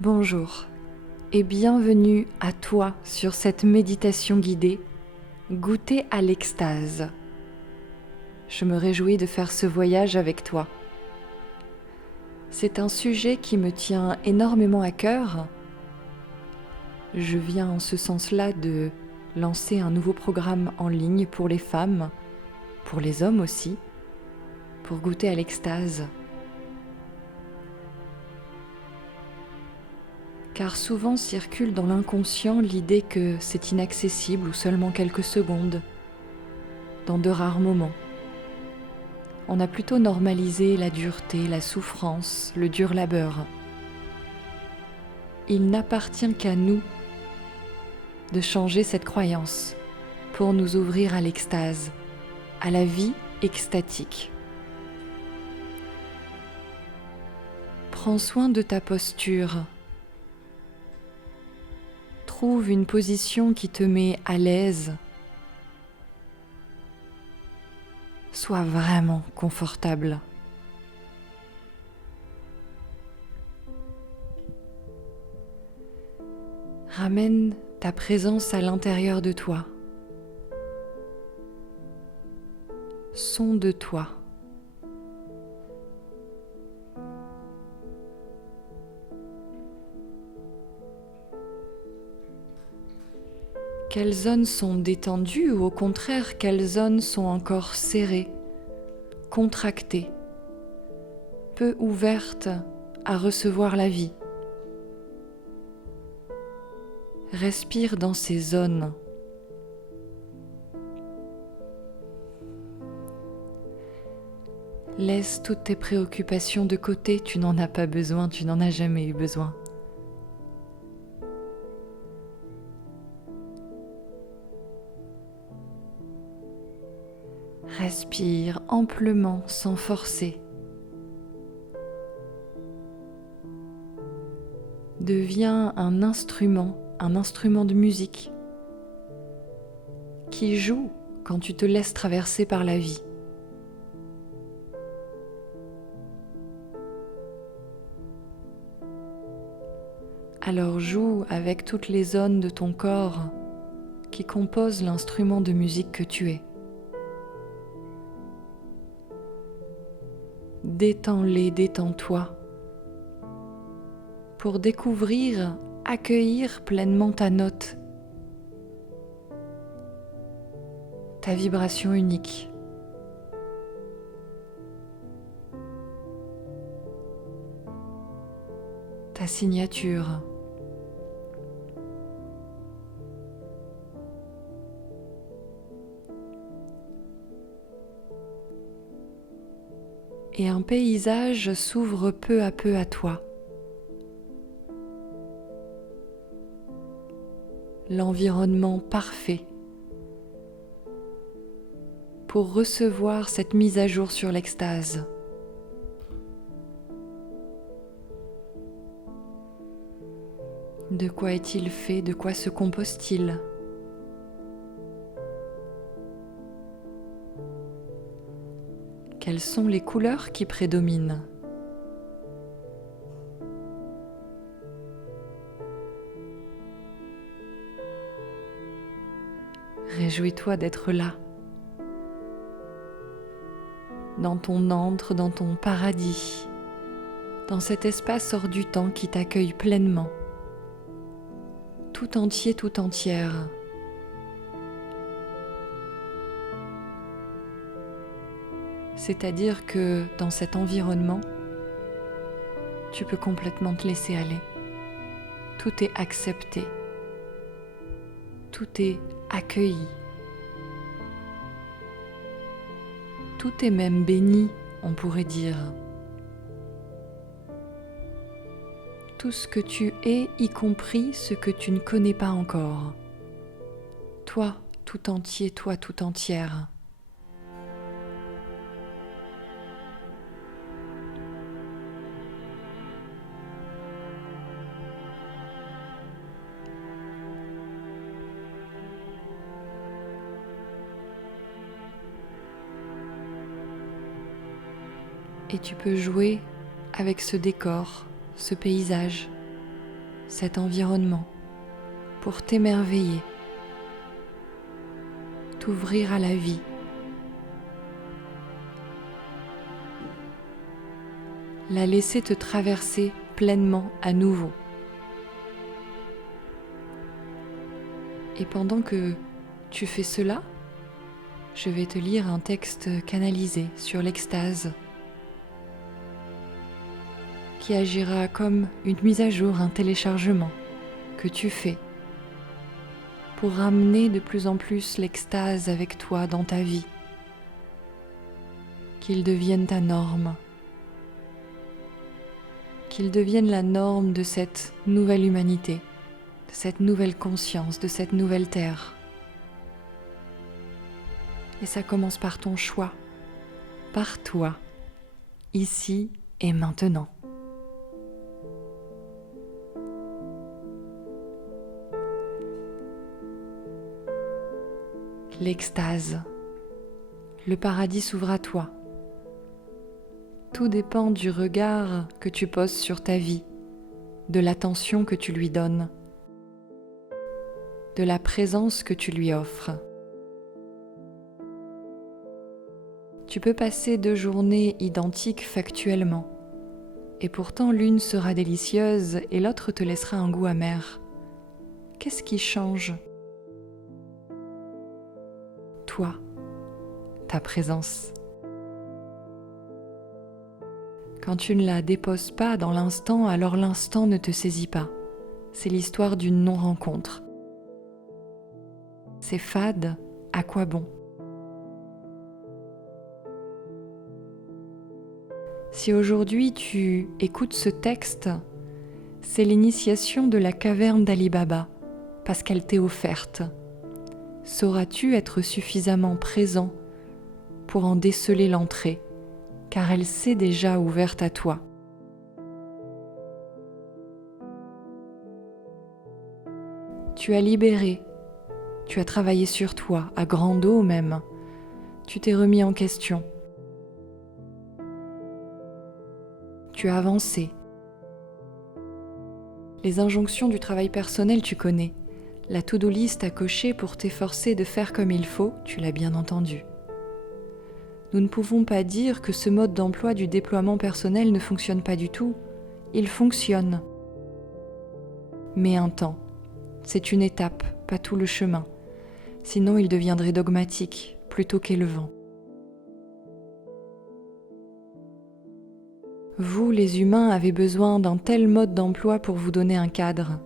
Bonjour et bienvenue à toi sur cette méditation guidée Goûter à l'extase. Je me réjouis de faire ce voyage avec toi. C'est un sujet qui me tient énormément à cœur. Je viens en ce sens-là de lancer un nouveau programme en ligne pour les femmes, pour les hommes aussi, pour goûter à l'extase. Car souvent circule dans l'inconscient l'idée que c'est inaccessible ou seulement quelques secondes, dans de rares moments. On a plutôt normalisé la dureté, la souffrance, le dur labeur. Il n'appartient qu'à nous de changer cette croyance pour nous ouvrir à l'extase, à la vie extatique. Prends soin de ta posture. Trouve une position qui te met à l'aise. Sois vraiment confortable. Ramène ta présence à l'intérieur de toi. Sonde-toi. Quelles zones sont détendues ou au contraire, quelles zones sont encore serrées, contractées, peu ouvertes à recevoir la vie. Respire dans ces zones. Laisse toutes tes préoccupations de côté, tu n'en as pas besoin, tu n'en as jamais eu besoin. Respire amplement sans forcer. Deviens un instrument de musique qui joue quand tu te laisses traverser par la vie. Alors joue avec toutes les zones de ton corps qui composent l'instrument de musique que tu es. Détends-les, détends-toi pour découvrir, accueillir pleinement ta note, ta vibration unique. Ta signature. Et un paysage s'ouvre peu à peu à toi. L'environnement parfait pour recevoir cette mise à jour sur l'extase. De quoi est-il fait? De quoi se compose-t-il? Quelles sont les couleurs qui prédominent? Réjouis-toi d'être là, dans ton antre, dans ton paradis, dans cet espace hors du temps qui t'accueille pleinement, tout entier, tout entière. C'est-à-dire que dans cet environnement, tu peux complètement te laisser aller. Tout est accepté. Tout est accueilli. Tout est même béni, on pourrait dire. Tout ce que tu es, y compris ce que tu ne connais pas encore. Toi, tout entier, toi, tout entière. Et tu peux jouer avec ce décor, ce paysage, cet environnement, pour t'émerveiller, t'ouvrir à la vie. La laisser te traverser pleinement à nouveau. Et pendant que tu fais cela, je vais te lire un texte canalisé sur l'extase qui agira comme une mise à jour, un téléchargement que tu fais pour ramener de plus en plus l'extase avec toi dans ta vie, qu'il devienne ta norme, qu'il devienne la norme de cette nouvelle humanité, de cette nouvelle conscience, de cette nouvelle terre. Et ça commence par ton choix, par toi, ici et maintenant. L'extase, le paradis s'ouvre à toi. Tout dépend du regard que tu poses sur ta vie, de l'attention que tu lui donnes, de la présence que tu lui offres. Tu peux passer 2 journées identiques factuellement, et pourtant l'une sera délicieuse et l'autre te laissera un goût amer. Qu'est-ce qui change ? Toi, ta présence. Quand tu ne la déposes pas dans l'instant, alors l'instant ne te saisit pas. C'est l'histoire d'une non-rencontre. C'est fade, à quoi bon ? Si aujourd'hui tu écoutes ce texte, c'est l'initiation de la caverne d'Ali Baba, parce qu'elle t'est offerte. Sauras-tu être suffisamment présent pour en déceler l'entrée, car elle s'est déjà ouverte à toi. Tu as libéré, tu as travaillé sur toi, à grande eau même, tu t'es remis en question. Tu as avancé. Les injonctions du travail personnel, tu connais. La to-do list à cocher pour t'efforcer de faire comme il faut, tu l'as bien entendu. Nous ne pouvons pas dire que ce mode d'emploi du déploiement personnel ne fonctionne pas du tout. Il fonctionne. Mais un temps. C'est une étape, pas tout le chemin. Sinon, il deviendrait dogmatique plutôt qu'élevant. Vous, les humains, avez besoin d'un tel mode d'emploi pour vous donner un cadre.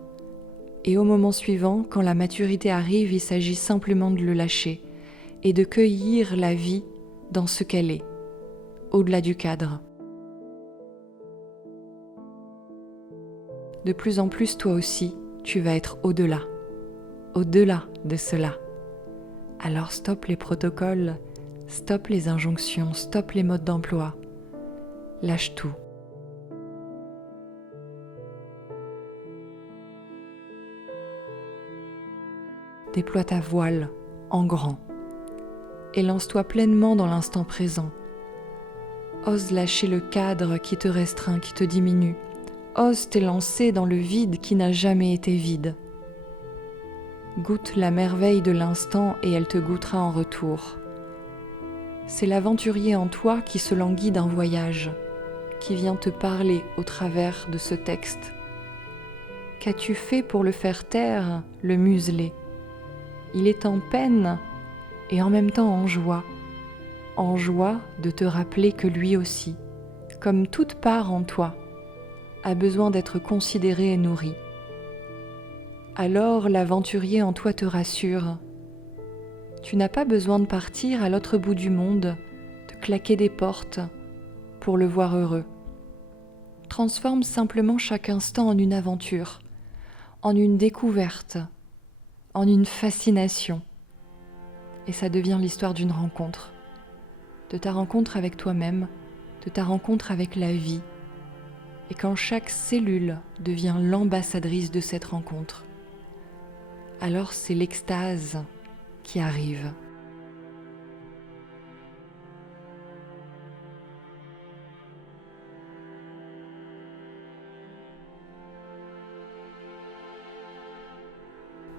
Et au moment suivant, quand la maturité arrive, il s'agit simplement de le lâcher et de cueillir la vie dans ce qu'elle est, au-delà du cadre. De plus en plus, toi aussi, tu vas être au-delà de cela. Alors stop les protocoles, stop les injonctions, stop les modes d'emploi. Lâche tout. Déploie ta voile en grand et lance-toi pleinement dans l'instant présent. Ose lâcher le cadre qui te restreint, qui te diminue. Ose t'élancer dans le vide qui n'a jamais été vide. Goûte la merveille de l'instant et elle te goûtera en retour. C'est l'aventurier en toi qui se languit d'un voyage, qui vient te parler au travers de ce texte. Qu'as-tu fait pour le faire taire, le museler ? Il est en peine et en même temps en joie de te rappeler que lui aussi, comme toute part en toi, a besoin d'être considéré et nourri. Alors l'aventurier en toi te rassure. Tu n'as pas besoin de partir à l'autre bout du monde, de claquer des portes pour le voir heureux. Transforme simplement chaque instant en une aventure, en une découverte, en une fascination. Et ça devient l'histoire d'une rencontre, de ta rencontre avec toi-même, de ta rencontre avec la vie, et quand chaque cellule devient l'ambassadrice de cette rencontre, alors c'est l'extase qui arrive.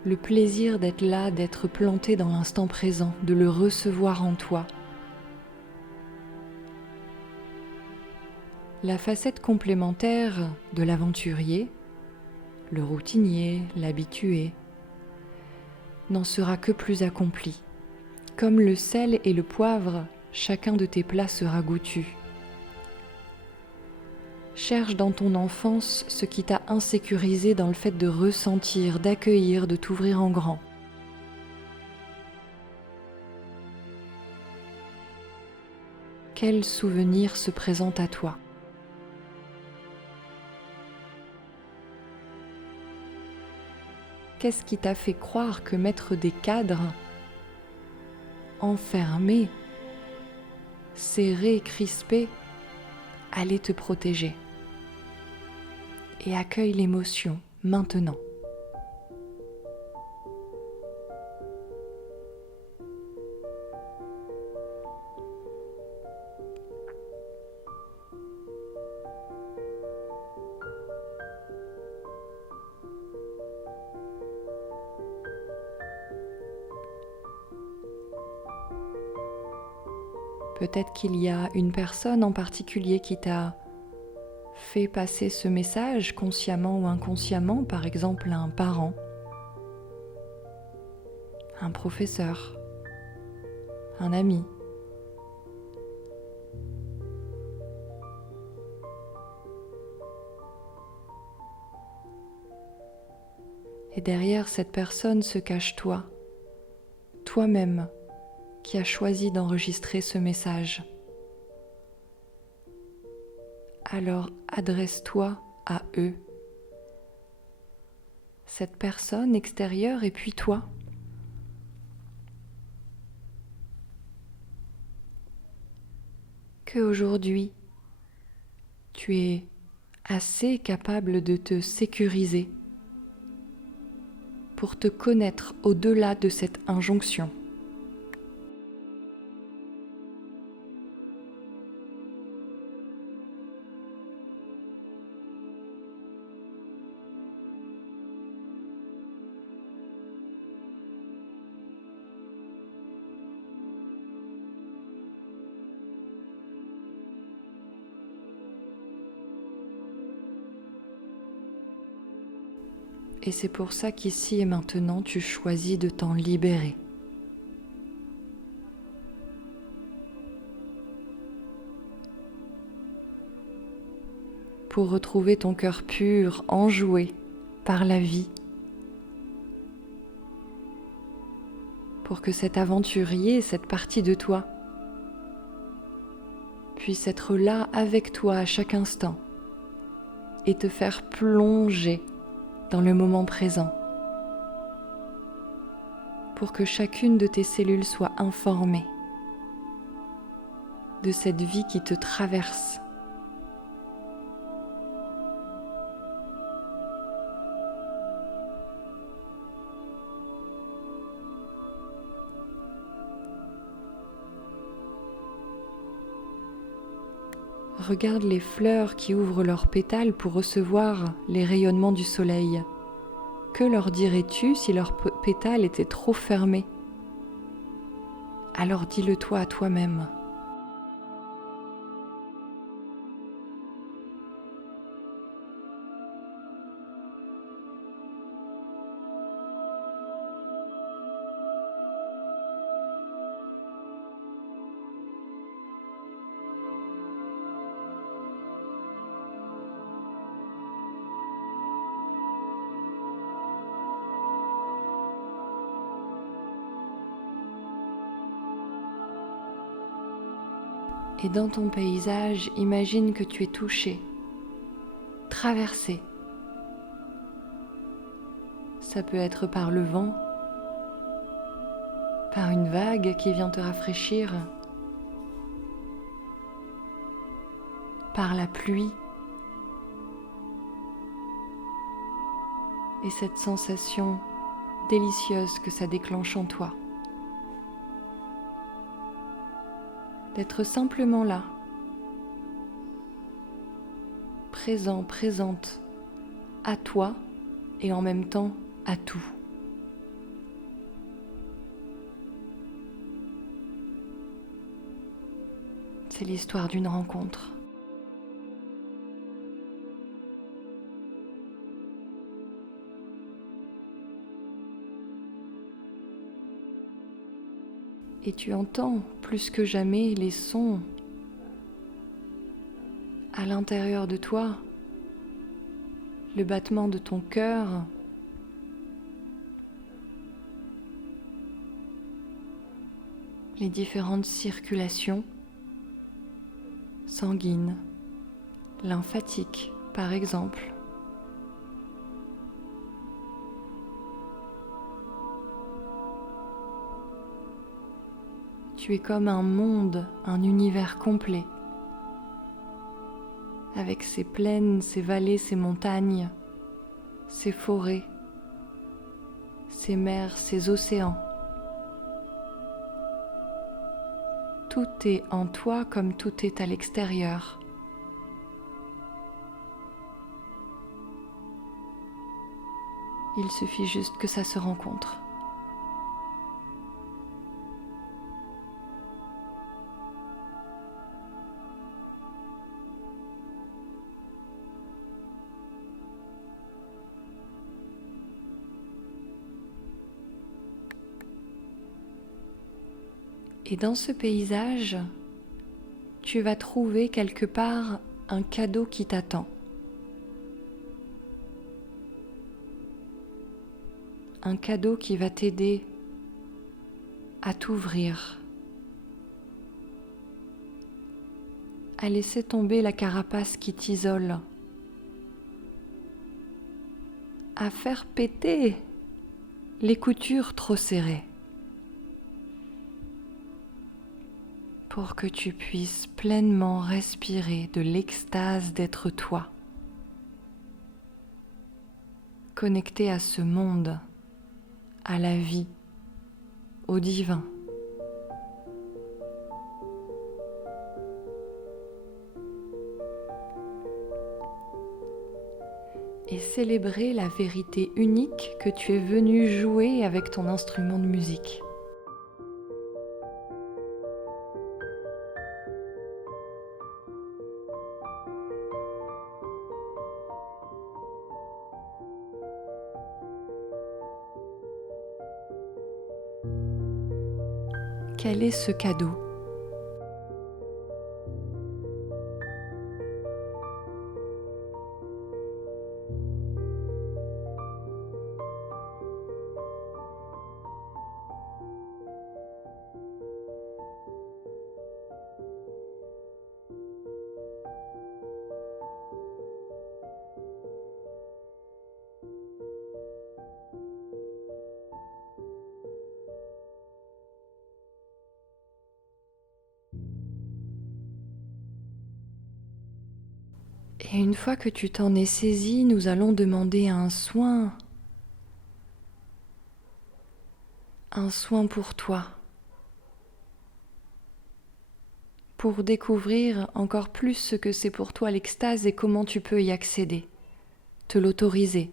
le plaisir d'être là, d'être planté dans l'instant présent, de le recevoir en toi. La facette complémentaire de l'aventurier, le routinier, l'habitué, n'en sera que plus accomplie. Comme le sel et le poivre, chacun de tes plats sera goûtu. Cherche dans ton enfance ce qui t'a insécurisé dans le fait de ressentir, d'accueillir, de t'ouvrir en grand. Quel souvenir se présente à toi ? Qu'est-ce qui t'a fait croire que mettre des cadres, enfermés, serrés, crispés, allait te protéger ? Et accueille l'émotion maintenant. Peut-être qu'il y a une personne en particulier qui t'a fait passer ce message consciemment ou inconsciemment, par exemple un parent, un professeur, un ami. Et derrière cette personne se cache toi, toi-même, qui as choisi d'enregistrer ce message. Alors adresse-toi à eux, cette personne extérieure et puis toi. Qu'aujourd'hui, tu es assez capable de te sécuriser pour te connaître au-delà de cette injonction. Et c'est pour ça qu'ici et maintenant, tu choisis de t'en libérer. Pour retrouver ton cœur pur, enjoué par la vie. Pour que cet aventurier, cette partie de toi, puisse être là avec toi à chaque instant et te faire plonger dans le moment présent, pour que chacune de tes cellules soit informée de cette vie qui te traverse. Regarde les fleurs qui ouvrent leurs pétales pour recevoir les rayonnements du soleil. Que leur dirais-tu si leurs pétales étaient trop fermés ? Alors dis-le toi à toi-même. Et dans ton paysage, imagine que tu es touché, traversé. Ça peut être par le vent, par une vague qui vient te rafraîchir, par la pluie. Et cette sensation délicieuse que ça déclenche en toi. D'être simplement là, présent, présente à toi et en même temps à tout. c'est l'histoire d'une rencontre. Et tu entends plus que jamais les sons à l'intérieur de toi, le battement de ton cœur, les différentes circulations sanguines, lymphatiques par exemple. Tu es comme un monde, un univers complet, avec ses plaines, ses vallées, ses montagnes, ses forêts, ses mers, ses océans. Tout est en toi comme tout est à l'extérieur. Il suffit juste que ça se rencontre. Et dans ce paysage, tu vas trouver quelque part un cadeau qui t'attend. Un cadeau qui va t'aider à t'ouvrir, à laisser tomber la carapace qui t'isole, à faire péter les coutures trop serrées, pour que tu puisses pleinement respirer de l'extase d'être toi, connecté à ce monde, à la vie, au divin. Et célébrer la vérité unique que tu es venu jouer avec ton instrument de musique. Quel est ce cadeau ? Et une fois que tu t'en es saisi, nous allons demander un soin pour toi, pour découvrir encore plus ce que c'est pour toi l'extase et comment tu peux y accéder, te l'autoriser.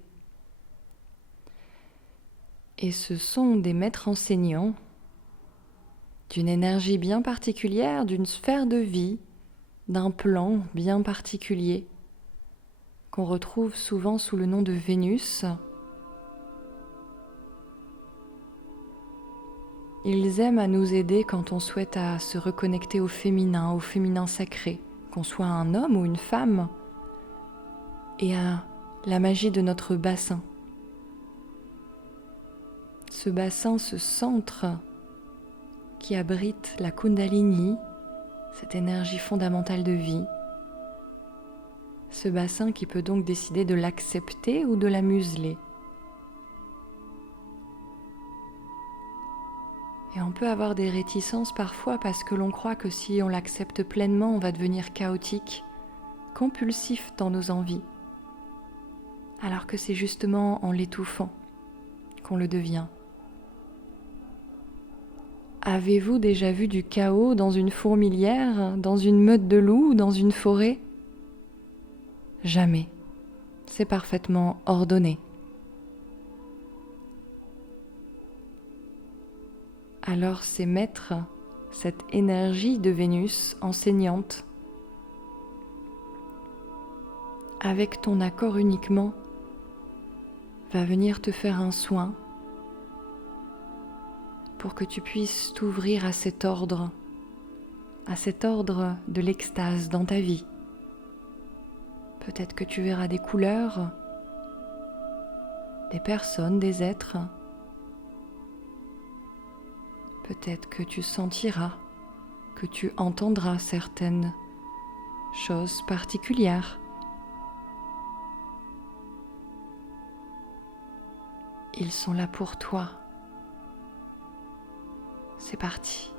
Et ce sont des maîtres enseignants d'une énergie bien particulière, d'une sphère de vie, d'un plan bien particulier, qu'on retrouve souvent sous le nom de Vénus. Ils aiment à nous aider quand on souhaite à se reconnecter au féminin sacré, qu'on soit un homme ou une femme, et à la magie de notre bassin. Ce bassin, ce centre qui abrite la Kundalini, cette énergie fondamentale de vie. Ce bassin qui peut donc décider de l'accepter ou de la museler. Et on peut avoir des réticences parfois parce que l'on croit que si on l'accepte pleinement, on va devenir chaotique, compulsif dans nos envies. Alors que c'est justement en l'étouffant qu'on le devient. Avez-vous déjà vu du chaos dans une fourmilière, dans une meute de loups, dans une forêt ? Jamais. C'est parfaitement ordonné. Alors ces maîtres cette énergie de Vénus enseignante, avec ton accord uniquement, va venir te faire un soin pour que tu puisses t'ouvrir à cet ordre de l'extase dans ta vie. Peut-être que tu verras des couleurs, des personnes, des êtres. Peut-être que tu sentiras, que tu entendras certaines choses particulières. Ils sont là pour toi. C'est parti.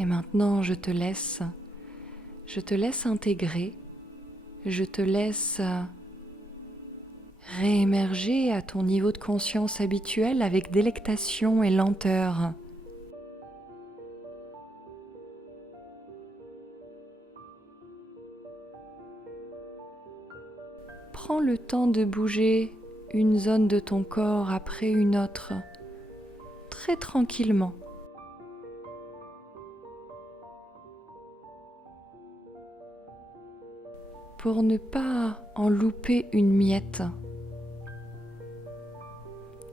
Et maintenant, je te laisse intégrer, je te laisse réémerger à ton niveau de conscience habituel avec délectation et lenteur. Prends le temps de bouger une zone de ton corps après une autre, très tranquillement. Pour ne pas en louper une miette.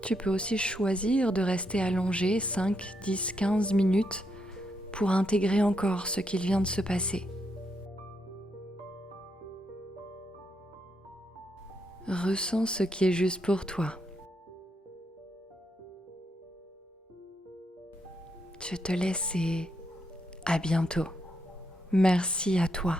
Tu peux aussi choisir de rester allongé 5, 10, 15 minutes pour intégrer encore ce qu'il vient de se passer. Ressens ce qui est juste pour toi. Je te laisse et à bientôt. Merci à toi.